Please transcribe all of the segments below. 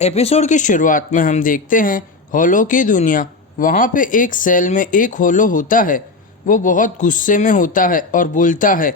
Episode की शुरुआत में हम देखते हैं होलो की दुनिया। वहाँ पे एक सेल में एक होलो होता है। वो बहुत गुस्से में होता है और बोलता है,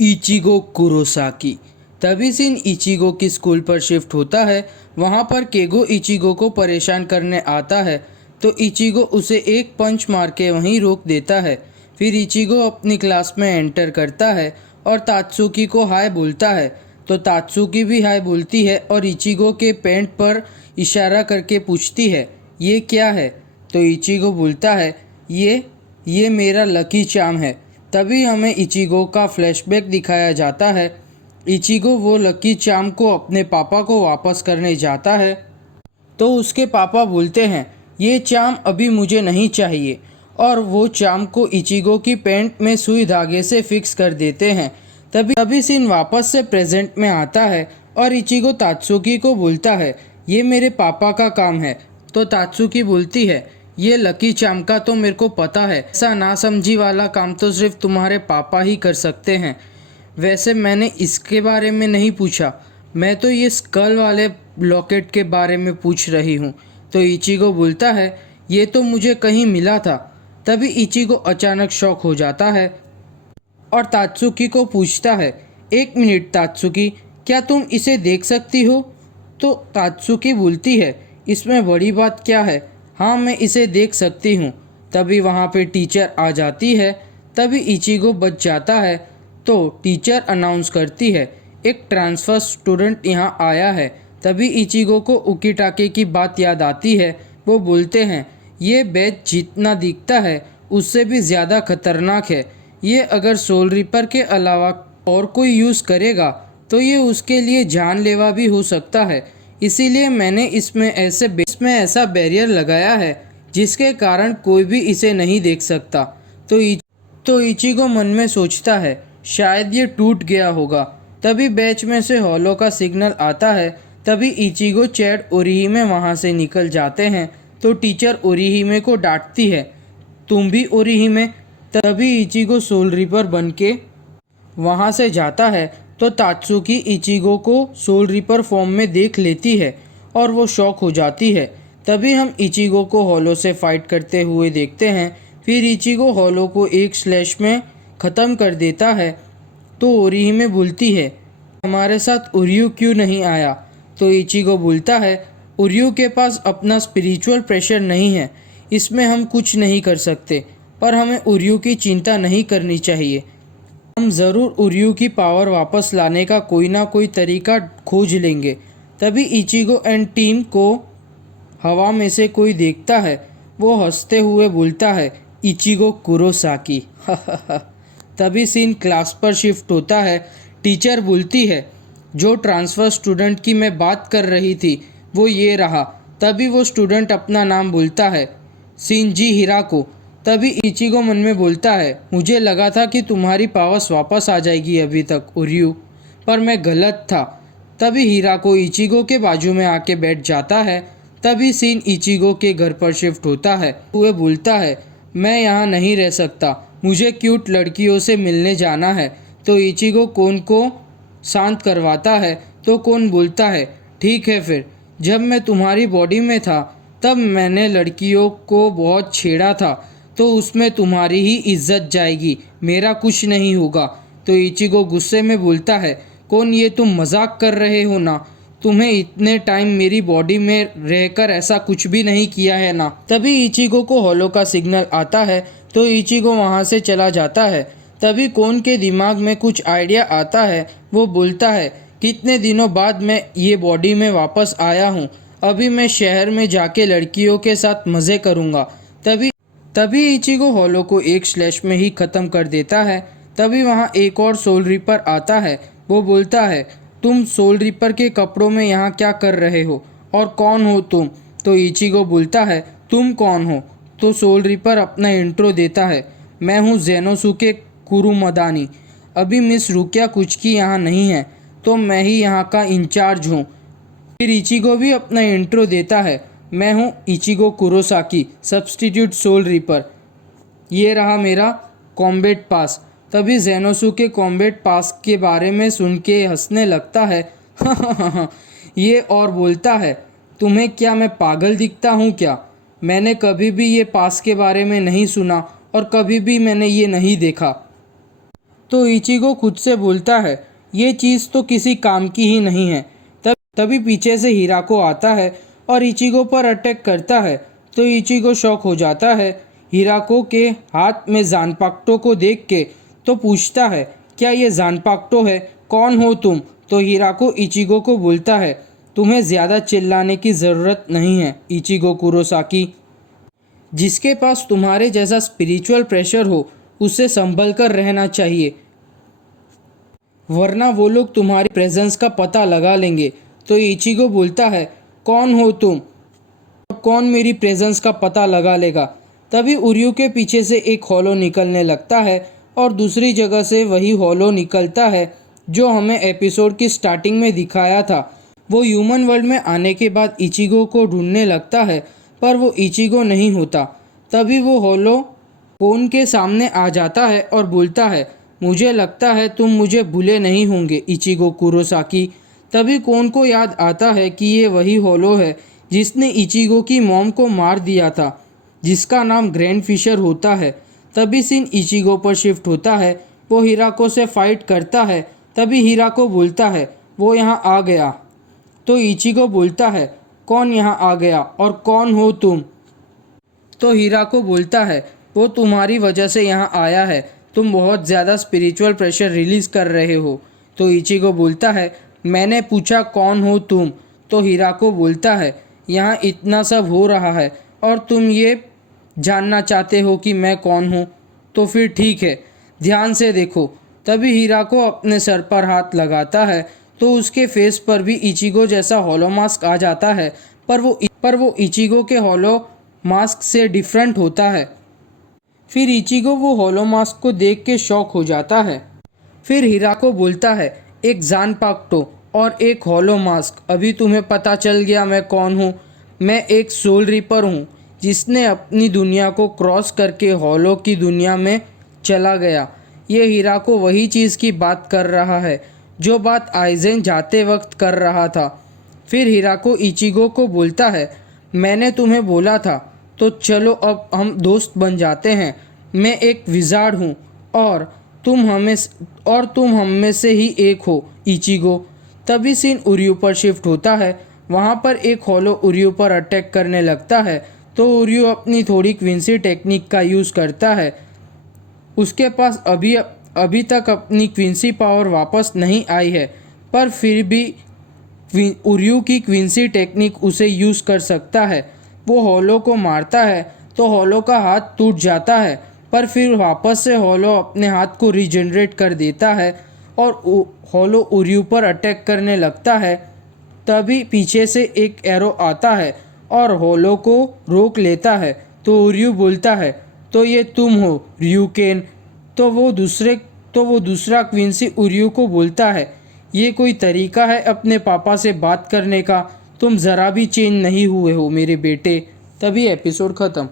इचिगो कुरोसाकी। तभी सीन इचिगो की स्कूल पर शिफ्ट होता है। वहाँ पर केगो इचिगो को परेशान करने आता है तो इचिगो उसे एक पंच मार के वहीं रोक देता है। फिर इचिगो अपनी क्लास में एंटर करता है और तात्सुकी को हाय बोलता है तो तात्सुकी भी हाय बोलती है और इचिगो के पैंट पर इशारा करके पूछती है, ये क्या है? तो इचिगो बोलता है, ये मेरा लकी चार्म है। तभी हमें इचिगो का फ्लैशबैक दिखाया जाता है। इचिगो वो लकी चार्म को अपने पापा को वापस करने जाता है तो उसके पापा बोलते हैं, ये चार्म अभी मुझे नहीं चाहिए, और वो चार्म को इचिगो की पैंट में सुई धागे से फिक्स कर देते हैं। तभी सीन वापस से प्रेजेंट में आता है और इचिगो तात्सुकी को बोलता है, ये मेरे पापा का काम है। तो तात्सुकी बोलती है, ये लकी चार्म का तो मेरे को पता है, ऐसा नासमझी वाला काम तो सिर्फ तुम्हारे पापा ही कर सकते हैं। वैसे मैंने इसके बारे में नहीं पूछा, मैं तो ये स्कल वाले लॉकेट के बारे में पूछ रही हूँ। तो इचिगो बोलता है, ये तो मुझे कहीं मिला था। तभी इचिगो अचानक शॉक हो जाता है और तात्सुकी को पूछता है, एक मिनट तात्सुकी, क्या तुम इसे देख सकती हो? तो तात्सुकी बोलती है, इसमें बड़ी बात क्या है, हाँ मैं इसे देख सकती हूँ। तभी वहाँ पे टीचर आ जाती है। तभी इचिगो बच जाता है तो टीचर अनाउंस करती है, एक ट्रांसफ़र स्टूडेंट यहाँ आया है। तभी इचिगो को उकीटाके की बात याद आती है। वो बोलते हैं, ये बैच जितना दिखता है उससे भी ज़्यादा खतरनाक है। ये अगर सोल रिपर के अलावा और कोई यूज़ करेगा तो ये उसके लिए जानलेवा भी हो सकता है। इसीलिए मैंने इसमें ऐसा बैरियर लगाया है जिसके कारण कोई भी इसे नहीं देख सकता। तो इचिगो मन में सोचता है, शायद ये टूट गया होगा। तभी बैच में से होलो का सिग्नल आता है। तभी इचिगो चैड ओरिहिमे वहाँ से निकल जाते हैं तो टीचर ओरिहिमे को डांटती है, तुम भी ओरिहिमे। तभी इचिगो सोल रिपर बन के वहाँ से जाता है तो तात्सुकी इचिगो को सोल रिपर फॉर्म में देख लेती है और वो शॉक हो जाती है। तभी हम इचिगो को होलो से फाइट करते हुए देखते हैं। फिर इचिगो होलो को एक स्लैश में ख़त्म कर देता है तो ओरिहिमे बोलती है, हमारे साथ उर्यू क्यों नहीं आया? तो इचिगो बोलता है, उर्यू के पास अपना स्पिरिचुअल प्रेशर नहीं है, इसमें हम कुछ नहीं कर सकते, पर हमें उर्यू की चिंता नहीं करनी चाहिए। हम ज़रूर उर्यू की पावर वापस लाने का कोई ना कोई तरीका खोज लेंगे। तभी इचिगो एंड टीम को हवा में से कोई देखता है। वो हंसते हुए बोलता है, इचिगो कुरोसाकी। तभी सीन क्लास पर शिफ्ट होता है। टीचर बोलती है, जो ट्रांसफ़र स्टूडेंट की मैं बात कर रही थी वो ये रहा। तभी वो स्टूडेंट अपना नाम बोलता है, शिंजी हिराको। तभी इचिगो मन में बोलता है, मुझे लगा था कि तुम्हारी पावर्स वापस आ जाएगी अभी तक उर्यू, पर मैं गलत था। तभी हिराको इचिगो के बाजू में आके बैठ जाता है। तभी सीन इचिगो के घर पर शिफ्ट होता है। वह बोलता है, मैं यहाँ नहीं रह सकता, मुझे क्यूट लड़कियों से मिलने जाना है। तो इचिगो कोन को शांत करवाता है तो कोन बोलता है, ठीक है फिर, जब मैं तुम्हारी बॉडी में था तब मैंने लड़कियों को बहुत छेड़ा था, तो उसमें तुम्हारी ही इज्जत जाएगी, मेरा कुछ नहीं होगा। तो इचिगो गुस्से में बोलता है, कौन, ये तुम मजाक कर रहे हो ना? तुम्हें इतने टाइम मेरी बॉडी में रहकर ऐसा कुछ भी नहीं किया है ना? तभी इचिगो को होलो का सिग्नल आता है तो इचिगो वहाँ से चला जाता है। तभी कोन के दिमाग में कुछ आइडिया आता है। वो बोलता है, कितने दिनों बाद मैं ये बॉडी में वापस आया हूँ, अभी मैं शहर में जाके लड़कियों के साथ मज़े करूँगा। तभी इचिगो होलो को एक स्लैश में ही ख़त्म कर देता है। तभी वहाँ एक और सोल रिपर आता है। वो बोलता है, तुम सोल रिपर के कपड़ों में यहाँ क्या कर रहे हो और कौन हो तुम? तो इचिगो बोलता है, तुम कौन हो? तो सोल रिपर अपना इंट्रो देता है, मैं हूँ ज़ेनोसुके कुरुमदानी। अभी मिस रुकिया कुचकी यहाँ नहीं है तो मैं ही यहाँ का इंचार्ज हूँ। फिर इचिगो भी अपना इंट्रो देता है, मैं हूँ Ichigo Kurosaki, substitute soul reaper. ये रहा मेरा कॉम्बैट पास। तभी ज़ेनोसुके कॉम्बैट पास के बारे में सुन के हंसने लगता है। ये और बोलता है, तुम्हें क्या मैं पागल दिखता हूँ क्या? मैंने कभी भी ये पास के बारे में नहीं सुना और कभी भी मैंने ये नहीं देखा। तो इचिगो खुद से बोलता है, ये चीज़ तो किसी काम की ही नहीं है। तभी पीछे से हिराको आता है और इचिगो पर अटैक करता है। तो इचिगो शॉक हो जाता है हिराको के हाथ में जानपाक्टो को देख के। तो पूछता है, क्या ये जानपाक्टो है? कौन हो तुम? तो हिराको इचिगो को बोलता है, तुम्हें ज़्यादा चिल्लाने की ज़रूरत नहीं है इचिगो कुरोसाकी। जिसके पास तुम्हारे जैसा स्पिरिचुअल प्रेशर हो उसे संभल कर रहना चाहिए, वरना वो लोग तुम्हारी प्रेजेंस का पता लगा लेंगे। तो इचिगो बोलता है, कौन हो तुम? कौन मेरी प्रेजेंस का पता लगा लेगा? तभी उर्यू के पीछे से एक हॉलो निकलने लगता है और दूसरी जगह से वही हॉलो निकलता है जो हमें एपिसोड की स्टार्टिंग में दिखाया था। वो ह्यूमन वर्ल्ड में आने के बाद इचिगो को ढूंढने लगता है पर वो इचिगो नहीं होता। तभी वो हॉलो कोन के सामने आ जाता है और बोलता है, मुझे लगता है तुम मुझे भूले नहीं होंगे इचिगो कुरोसाकी। तभी कोन को याद आता है कि ये वही हॉलो है जिसने इचिगो की मॉम को मार दिया था, जिसका नाम ग्रैंड फिशर होता है। तभी सीन इचिगो पर शिफ्ट होता है। वो हिराको से फाइट करता है। तभी हिराको बोलता है, वो यहाँ आ गया। तो इचिगो बोलता है, कौन यहाँ आ गया और कौन हो तुम? तो हिराको बोलता है, वो तुम्हारी वजह से यहाँ आया है, तुम बहुत ज़्यादा स्पिरिचुअल प्रेशर रिलीज़ कर रहे हो। तो इचिगो बोलता है, मैंने पूछा कौन हो तुम? तो हिराको बोलता है, यहाँ इतना सब हो रहा है और तुम ये जानना चाहते हो कि मैं कौन हूँ? तो फिर ठीक है, ध्यान से देखो। तभी हिराको अपने सर पर हाथ लगाता है तो उसके फेस पर भी इचिगो जैसा हॉलो मास्क आ जाता है, पर वो इचिगो के हॉलो मास्क से डिफरेंट होता है। फिर इचिगो वो हॉलो मास्क को देख के शॉक हो जाता है। फिर हिराको बोलता है, एक जानपाक्टो और एक हॉलो मास्क, अभी तुम्हें पता चल गया मैं कौन हूँ। मैं एक सोल रीपर हूँ जिसने अपनी दुनिया को क्रॉस करके हॉलो की दुनिया में चला गया। ये हिराको वही चीज़ की बात कर रहा है जो बात आइजेन जाते वक्त कर रहा था। फिर हिराको इचिगो को बोलता है, मैंने तुम्हें बोला था, तो चलो अब हम दोस्त बन जाते हैं। मैं एक विज़ार्ड हूँ और तुम हम में से ही एक हो इचिगो। तभी सीन उर्यू पर शिफ्ट होता है। वहाँ पर एक हॉलो उर्यू पर अटैक करने लगता है। तो उर्यू अपनी थोड़ी क्विंसी टेक्निक का यूज़ करता है। उसके पास अभी तक अपनी क्विंसी पावर वापस नहीं आई है, पर फिर भी उर्यू की क्विंसी टेक्निक उसे यूज़ कर सकता है। वो हॉलो को मारता है तो हॉलो का हाथ टूट जाता है, पर फिर वापस से हॉलो अपने हाथ को रीजनरेट कर देता है और हॉलो उर्यू पर अटैक करने लगता है। तभी पीछे से एक एरो आता है और हॉलो को रोक लेता है। तो उर्यू बोलता है, तो ये तुम हो ryuken। तो वो दूसरा क्विंसी उर्यू को बोलता है, ये कोई तरीका है अपने पापा से बात करने का? तुम ज़रा भी चेंज नहीं हुए हो मेरे बेटे। तभी एपिसोड ख़त्म।